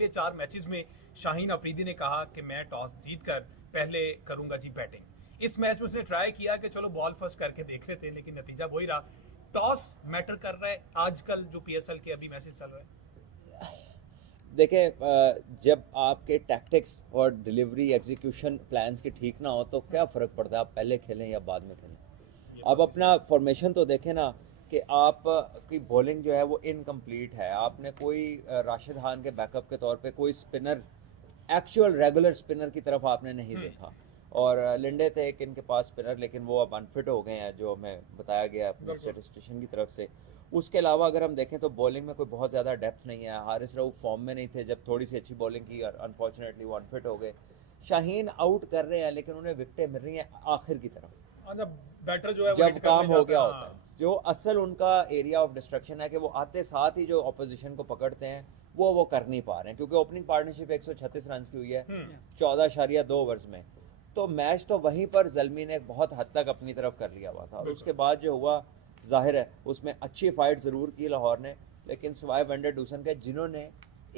पहले 4 मैचेस में शाहीन अफरीदी ने कहा कि मैं टॉस जीतकर पहले करूंगा जी बैटिंग। इस मैच में उसने ट्राई किया कि चलो बॉल फर्स्ट करके देख लेते हैं, लेकिन नतीजा वही रहा। टॉस मैटर कर रहा है आजकल जो पीएसएल के अभी मैसेज चल रहा है? देखिए, जब आपके टैक्टिक्स और डिलीवरी एग्जीक्यूशन प्लान्स के ठीक ना हो तो क्या फ़र्क पड़ता है आप पहले खेलें या बाद में खेलें। अब अपना फॉर्मेशन तो देखें ना कि आप की बॉलिंग जो है वो इनकम्प्लीट है। आपने कोई राशिद खान के बैकअप के तौर पे कोई स्पिनर, एक्चुअल रेगुलर स्पिनर की तरफ आपने नहीं देखा। और लिंडे थे एक इनके पास स्पिनर, लेकिन वो अब अनफिट हो गए हैं जो हमें बताया गया अपने स्टेटिस्टिशियन की तरफ से। उसके अलावा अगर हम देखें तो बॉलिंग में कोई बहुत ज़्यादा डेप्थ नहीं है। हारिस रऊफ फॉर्म में नहीं थे, जब थोड़ी सी अच्छी बॉलिंग की अनफॉर्चुनेटली वो अनफिट हो गए। शाहीन आउट कर रहे हैं लेकिन उन्हें विकेटें मिल रही हैं आखिर की तरफ, बैटर जो है जब काम हो गया होता हाँ। है। जो असल उनका एरिया ऑफ डिस्ट्रक्शन है कि वो आते साथ ही जो ऑपोजिशन को पकड़ते हैं वो कर नहीं पा रहे हैं, क्योंकि ओपनिंग पार्टनरशिप 136 रन की हुई है 14.2 ओवर्स में। तो मैच तो वहीं पर जल्मी ने बहुत हद तक अपनी तरफ कर लिया हुआ था। और उसके बाद जो हुआ, जाहिर है उसमें अच्छी फाइट ज़रूर की लाहौर ने, लेकिन सिवाय वेंडर डूसन के जिन्होंने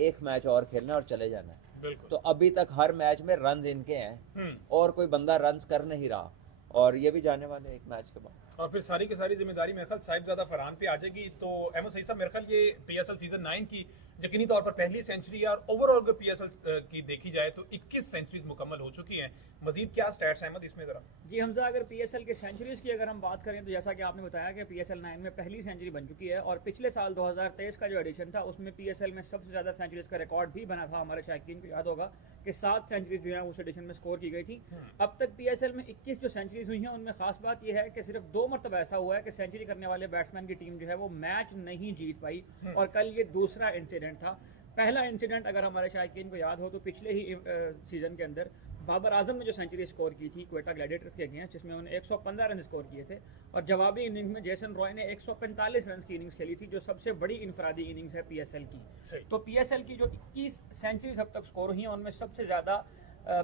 एक मैच और खेलना और चले जाना है। तो अभी तक हर मैच में रन इनके हैं और कोई बंदा रन कर नहीं रहा, और ये भी जाने वाले एक मैच के बाद। और फिर सारी की सारी जिम्मेदारी मेरे ख्याल साहिबजादा फरहान पे आ जाएगी। तो अहमद सईद साहब, मेरे ख्याल ये पीएसएल सीजन 9 की यकीनी तौर पर पहली सेंचुरी है, और ओवरऑल अगर पीएसएल की देखी जाए तो 21 सेंचुरीज मुकम्मल हो चुकी हैं। मजीद क्या स्टैट्स अहमद इसमें जरा? जी हमजा, अगर पीएसएल के सेंचुरीज की अगर हम बात करें तो जैसा कि आपने बताया कि पीएसएल 9 में पहली सेंचुरी बन चुकी है, और पिछले साल 2023 का जो एडिशन था उसमें पीएसएल में सबसे ज्यादा सेंचुरीज का रिकॉर्ड भी बना था। हमारे शायकीन को याद होगा कि 7 सेंचुरीज जो है उस एडिशन में स्कोर की गई थी। अब तक पीएसएल में 21 जो सेंचुरीज हुई हैं उनमें खास बात यह है कि सिर्फ 2 मरतबा ऐसा हुआ है कि सेंचुरी करने वाले बैट्समैन की टीम जो है वो मैच नहीं जीत पाई, और कल ये दूसरा इंसिडेंट था। पहला इंसिडेंट अगर हमारे शायकीन को याद हो तो पिछले ही सीजन के अंदर बाबर आजम ने जो सेंचुरी स्कोर की थी क्वेटा ग्लैडिएटर्स के अगेंस्ट, जिसमें उन्होंने 115 रन स्कोर किए थे, और जवाबी इनिंग्स में जेसन रॉय ने 145 रन की इनिंग्स खेली थी, जो सबसे बड़ी इनफरादी इनिंग्स है पीएसएल की। तो पीएसएल की जो 21 सेंचुरीज अब तक स्कोर हुई हैं उनमें सबसे ज्यादा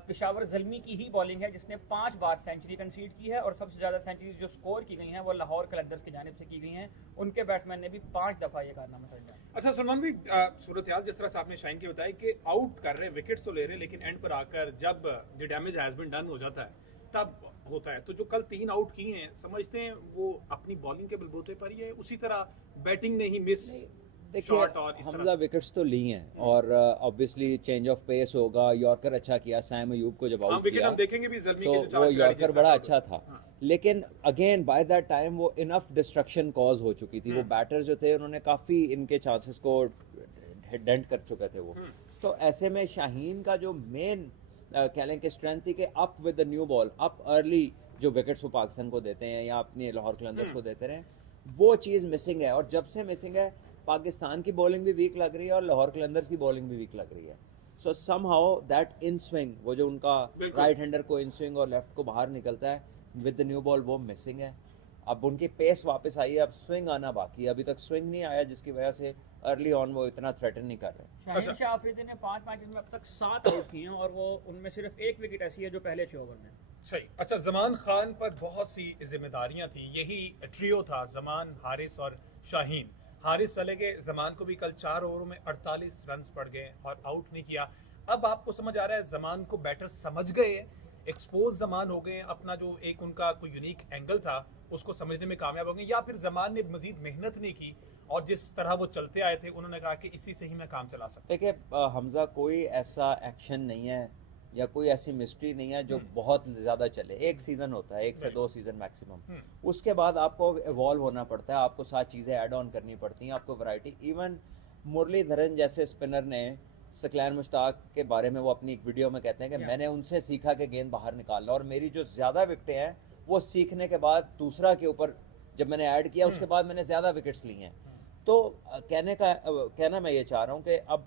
पेशावर जल्मी की ही बॉलिंग है, जिसने 5 बार सेंचुरी कंसीड की है, और सबसे ज्यादा सेंचुरीज जो स्कोर की गई हैं वो लाहौर कलंदर्स की जानिब से की गई हैं। उनके बैट्समैन ने भी 5 दफा ये कारनामा सर दिया। अच्छा सलमान भाई, सूरत हाल जिस तरह से आपने शाइन के बताया कि आउट कर रहे हैं, विकेट्स तो ले रहे हैं, लेकिन एंड पर आकर जब the damage has been done हो जाता है तब होता है। तो जो कल 3 आउट किए हैं, समझते हैं वो अपनी बॉलिंग के बलबूते पर ही है, उसी तरह बैटिंग ने ही मिस। देखिए, हमला विकेट्स तो ली हैं, और ऑब्वियसली चेंज ऑफ पेस होगा। यॉर्कर अच्छा किया सैम अयूब को जब आउट किया, हम देखेंगे भी जल्मी के तो वो यॉर्कर बड़ा अच्छा था। लेकिन अगेन बाय दैट टाइम वो इनफ डिस्ट्रक्शन कॉज हो चुकी थी। वो बैटर्स जो थे उन्होंने काफ़ी इनके चांसेस को डेंट कर चुके थे वो। तो ऐसे में शाहीन का जो मेन कह लें कि स्ट्रेंथ थी कि up with the new ball, up early जो विकेट्स वो पाकिस्तान को देते हैं या अपने लाहौर कलंदर्स को देते रहे, वो चीज़ मिसिंग है। और जब से मिसिंग है, पाकिस्तान की बॉलिंग भी वीक लग रही है और लाहौर कलंदर्स की बॉलिंग भी वीक लग रही है। सो समहाउ दैट इन स्विंग, वो जो उनका राइट हैंडर को इन स्विंग और लेफ्ट को बाहर निकलता है विद द न्यू बॉल, वो मिसिंग है। अब उनकी पेस वापस आई है, अब स्विंग आना बाकी है। अभी तक स्विंग नहीं आया, जिसकी वजह से अर्ली ऑन वो इतना थ्रेटन नहीं कर रहे। शाहीन शाह अफरीदी ने 5 मैचेस में अब तक 7 आउट किए हैं, और वो उनमें सिर्फ 1 विकेट ऐसी है जो पहले 6 ओवर में। सही। अच्छा, जमान खान पर बहुत सी जिम्मेदारियां थी, यही ट्रियो था, जमान, हारिस और शाहीन। हारिस चले गए, जमान को भी कल 4 ओवरों में 48 रन पड़ गए और आउट नहीं किया। अब आपको समझ आ रहा है जमान को बैटर समझ गए, एक्सपोज जमान हो गए, अपना जो एक उनका कोई यूनिक एंगल था उसको समझने में कामयाब हो गए, या फिर जमान ने मजीद मेहनत नहीं की और जिस तरह वो चलते आए थे उन्होंने कहा कि इसी से ही मैं काम चला सकता। देखिए हमजा, कोई ऐसा एक्शन नहीं है या कोई ऐसी मिस्ट्री नहीं है जो बहुत ज़्यादा चले। एक सीज़न होता है, 1 से 2 सीज़न मैक्सिमम। उसके बाद आपको इवॉल्व होना पड़ता है, आपको 7 चीज़ें ऐड ऑन करनी पड़ती हैं, आपको वैरायटी। इवन मुरलीधरन जैसे स्पिनर ने सकलैन मुश्ताक के बारे में वो अपनी एक वीडियो में कहते हैं कि मैंने उनसे सीखा कि गेंद बाहर निकालना, और मेरी जो ज़्यादा विकेटें हैं वो सीखने के बाद दूसरा के ऊपर जब मैंने ऐड किया उसके बाद मैंने ज़्यादा विकेट्स ली हैं। तो कहना मैं ये चाह रहा हूँ कि अब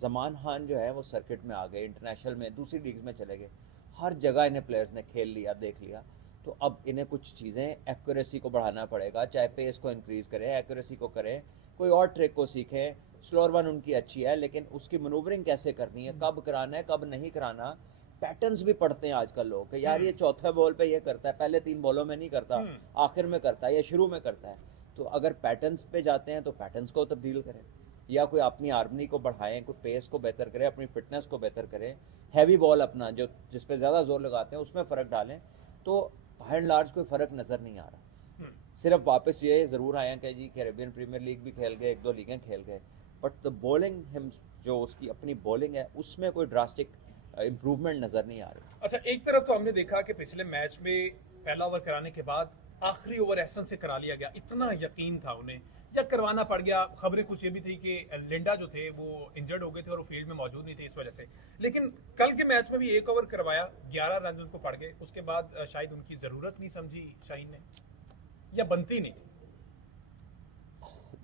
जमान खान जो है वो सर्किट में आ गए, इंटरनेशनल में, दूसरी लीग्स में चले गए, हर जगह इन्हें प्लेयर्स ने खेल लिया, देख लिया। तो अब इन्हें कुछ चीज़ें एक्यूरेसी को बढ़ाना पड़ेगा, चाहे पेस को इंक्रीज़ करें, एक्यूरेसी को करें, कोई और ट्रिक को सीखें। स्लोअर वन उनकी अच्छी है, लेकिन उसकी मनूवरिंग कैसे करनी है, कब कराना है, कब नहीं कराना। पैटर्न्स भी पढ़ते हैं आजकल लोग कि यार ये चौथे बॉल पे ये करता है, पहले 3 बॉलों में नहीं करता, आखिर में करता है या शुरू में करता है। तो अगर पैटर्न्स पे जाते हैं तो पैटर्न्स को तब्दील करें, या कोई अपनी आर्मी को बढ़ाएं, कोई पेस को बेहतर करें, अपनी फिटनेस को बेहतर करें, हैवी बॉल अपना जो जिस पे ज़्यादा जोर लगाते हैं उसमें फ़र्क डालें, तो बाय एंड लार्ज कोई फ़र्क नज़र नहीं आ रहा। सिर्फ वापस ये ज़रूर आए हैं कि जी कैरेबियन प्रीमियर लीग भी खेल गए, 1-2 लीगें खेल गए, बट द बॉलिंग हिम जो उसकी अपनी बॉलिंग है उसमें कोई ड्रास्टिक इम्प्रूवमेंट नज़र नहीं आ रही। अच्छा, एक तरफ तो हमने देखा कि पिछले मैच में पहला ओवर कराने के बाद आखिरी ओवर एहसन से करा लिया गया, इतना यकीन था उन्हें, या करवाना पड़ गया। खबरें कुछ ये भी थी कि लिंडा जो थे वो इंजर्ड हो गए थे और वो फील्ड में मौजूद नहीं थे इस वजह से। लेकिन कल के मैच में भी 1 ओवर करवाया, 11 रन उनको पड़ गए, उसके बाद शायद उनकी ज़रूरत नहीं समझी शाहीन ने, या बनती नहीं।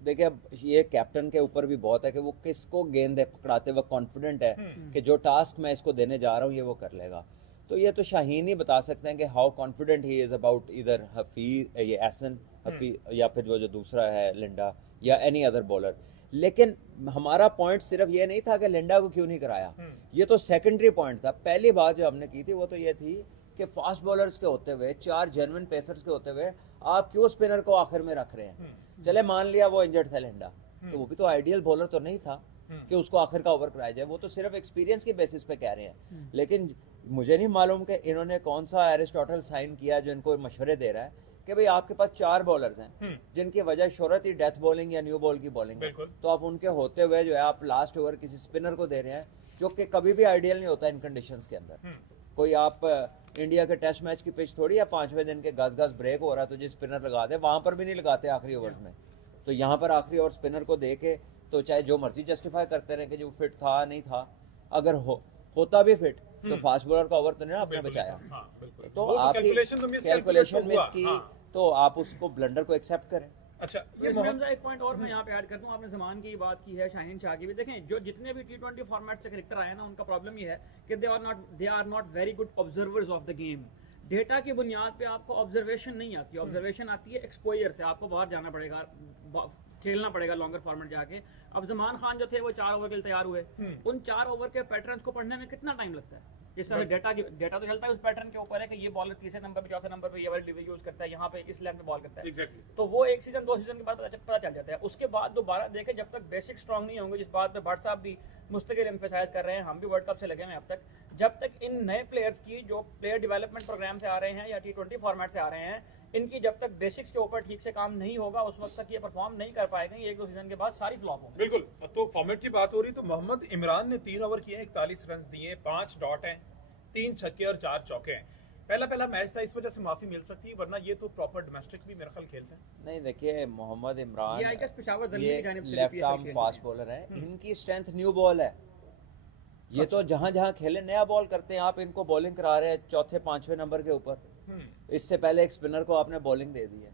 देखिए अब ये कैप्टन के ऊपर भी बहुत है कि वो किसको गेंद पकड़ाते वक्त कॉन्फिडेंट है कि जो टास्क मैं इसको देने जा रहा हूँ ये वो कर लेगा। तो ये तो शाहीन ही बता सकते हैं कि how confident he is about इधर हफीज, ये एहसन हफीज, या फिर वो जो दूसरा है लिंडा, या एनी अदर बॉलर। लेकिन हमारा पॉइंट सिर्फ ये नहीं था कि लिंडा को क्यों नहीं कराया, ये तो सेकेंडरी पॉइंट था। पहली बात जो हमने की थी वो तो ये थी कि फास्ट बॉलर्स के होते हुए, 4 जेन्युइन पेसर्स के होते हुए, आप क्यों स्पिनर को आखिर में रख रहे हैं। चले मान लिया वो इंजर्ड था लिंडा, तो वो भी तो आइडियल बॉलर तो नहीं था कि उसको आखिर का ओवर कराया जाए, वो तो सिर्फ एक्सपीरियंस के बेसिस पे कह रहे हैं। लेकिन मुझे नहीं मालूम कि इन्होंने कौन सा एरिस्टोटल साइन किया जो इनको मशवरे दे रहा है कि भाई आपके पास 4 बॉलर्स हैं जिनकी वजह शोहरत ही डेथ बॉलिंग या न्यू बॉल की बॉलिंग है, तो आप उनके होते हुए जो है आप लास्ट ओवर किसी स्पिनर को दे रहे हैं जो कि कभी भी आइडियल नहीं होता इन कंडीशंस के अंदर। कोई आप इंडिया के टेस्ट मैच की पिच थोड़ी है 5वें दिन के घस ब्रेक हो रहा है तो जी स्पिनर लगा दे, वहां पर भी नहीं लगाते आखिरी ओवर्स में। तो यहाँ पर आखिरी ओवर स्पिनर को दे के तो चाहे जो मर्जी जस्टिफाई करते रहे कि जो फिट था नहीं था, अगर होता भी फिट तो फास्ट बॉलर का ओवर तो नहीं ना आपने बचाया। तो आपकी कैलकुलेशन मिस की तो आप उसको ब्लंडर को एक्सेप्ट करें। अच्छा, ये एक पॉइंट और मैं यहाँ पे ऐड कर दूं, आपने ज़मान की बात की है, शाहीन शाह की भी। देखें जो जितने भी T20 फॉर्मेट से क्रिकेटर आए ना, उनका प्रॉब्लम ये है कि they are not very good observers of the game. Data की बुनियाद पे आपको ऑब्जर्वेशन नहीं आती, ऑब्जर्वेशन आती है एक्सपोजर से। आपको बाहर जाना पड़ेगा, खेलना पड़ेगा लॉन्गर फॉर्मेट जाके। अब जमान खान जो थे वो 4 ओवर के लिए तैयार हुए, उन 4 ओवर के पैटर्न्स को पढ़ने में कितना टाइम लगता है। इस तरह डेटा तो चलता है उस पैटर्न के ऊपर है कि ये बॉलर तीसरे नंबर पे, चौथे नंबर पे ये वाली डिलीवरी यूज करता है, यहाँ पे इस लेग में बॉल करता है। तो वो 1 सीजन 2 सीजन के बाद पता चल जाता है। उसके बाद दोबारा देखें, जब तक बेसिक स्ट्रांग नहीं होंगे, जिस बात पे भट्ट साहब भी मुस्तकिल एम्फेसाइज कर रहे हैं, हम भी वर्ल्ड कप से लगे हैं अब तक, जब तक इन नए प्लेयर्स की जो प्लेयर डेवलपमेंट प्रोग्राम से आ रहे हैं या T20 फॉर्मेट से आ रहे हैं, इनकी जब तक बेसिक्स के ऊपर ठीक से काम नहीं होगा उस वक्त तक ये परफॉर्म नहीं कर पाएंगे। 1-2 सीजन के बाद सारी फ्लॉप होंगे। बिल्कुल। तो फॉर्मेट की बात हो रही तो मोहम्मद इमरान ने 3 ओवर किए, 41 रन दिए, 5 डॉट हैं, 3 छक्के और 4 चौके हैं। पहला मैच था, इस वजह से माफी मिल सकती है, वरना ये तो प्रॉपर डोमेस्टिक भी मेरे ख्याल खेलते हैं। नहीं देखिए मोहम्मद इमरान ये लेफ्ट आर्म फास्ट बॉलर है, इनकी स्ट्रेंथ न्यू बॉल है। ये तो जहां खेले नया बॉल करते हैं, आप इनको बॉलिंग करा रहे हैं 4-5वें नंबर के ऊपर। इससे पहले एक स्पिनर को आपने बॉलिंग दे दी है,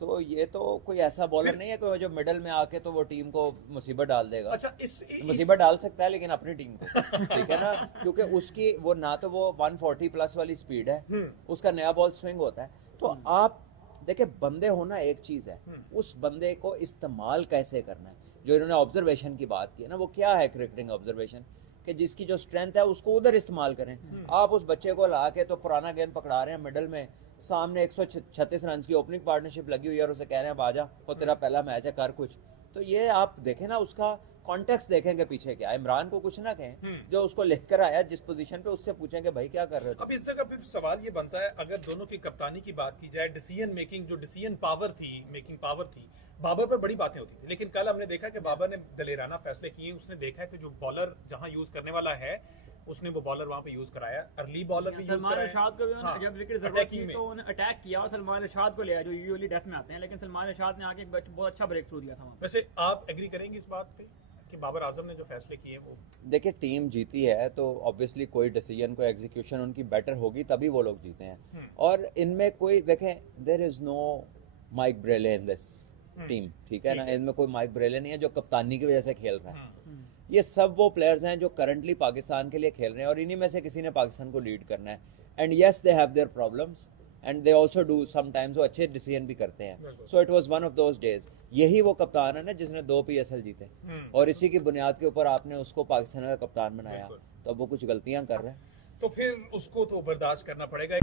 तो ये तो कोई ऐसा बॉलर नहीं है कि जो मिडल में आके तो वो टीम को मुसीबत डाल देगा। अच्छा, मुसीबत डाल सकता है लेकिन अपनी टीम को, ठीक है ना, क्योंकि उसकी वो ना तो वो 140 प्लस वाली स्पीड है, उसका नया बॉल स्विंग होता है। तो आप देखिए बंदे होना एक चीज है, उस बंदे को इस्तेमाल कैसे करना है। जो इन्होंने ऑब्जर्वेशन की बात की है ना, वो क्या है क्रिकेटिंग ऑब्जर्वेशन, कि जिसकी जो स्ट्रेंथ है उसको उधर इस्तेमाल करें। आप उस बच्चे को ला के तो पुराना गेंद पकड़ा रहे हैं मिडल में, सामने 136 रन की ओपनिंग पार्टनरशिप लगी हुई है और उसे कह रहे हैं बाजा वो तेरा पहला मैच है, कर कुछ। तो ये आप देखें ना, उसका कॉन्टेक्स्ट देखेंगे पीछे क्या। इमरान को कुछ ना कहें, जो उसको लेकर आया जिस पोजीशन पे, उससे पूछें कि भाई क्या कर रहे हो। अब इस जगह फिर सवाल ये बनता है, अगर दोनों की कप्तानी की बात की जाए, डिसीजन मेकिंग, जो डिसीजन पावर थी, मेकिंग पावर थी, बाबर पर बड़ी बातें होती थी। लेकिन कल हमने देखा कि बाबर ने दलेराना फैसले किए। उसने देखा कि जो बॉलर जहां यूज करने वाला है उसने वो बॉलर वहां पे यूज कराया, अर्ली बॉलर भी यूज कराया। सलमान रशाद को भी जब विकेट जरूरत थी तो उन्होंने अटैक किया और सलमान रशाद को लिया, जो यूजुअली डेथ में आते हैं, लेकिन सलमान रशाद ने आके बहुत अच्छा ब्रेक थ्रू दिया था। वैसे आप एग्री करेंगे इस बात पे कि बाबर आजम ने जो फैसले किए वो, देखिए टीम जीती है तो ऑब्वियसली कोई डिसीजन, कोई एग्जीक्यूशन उनकी बेटर होगी तभी वो लोग जीते हैं। और इनमें कोई देखें, there is no Mike Brearley in this team, ठीक है ना, इनमें कोई माइक ब्रेले नहीं है जो कप्तानी की वजह से खेल रहा है। ये सब वो प्लेयर्स हैं जो करंटली पाकिस्तान के लिए खेल रहे हैं और इन्हीं में से किसी ने पाकिस्तान को लीड करना है। And yes they have their problems and they also do sometimes, वो अच्छे डिसीजन भी करते हैं। So it was one of those days. यही वो कप्तान है ना जिसने 2 PSL जीते, और इसी की बुनियाद के ऊपर आपने उसको पाकिस्तान का कप्तान बनाया, तो अब वो कुछ गलतियां कर रहे हैं तो फिर उसको तो बर्दाश्त करना पड़ेगा।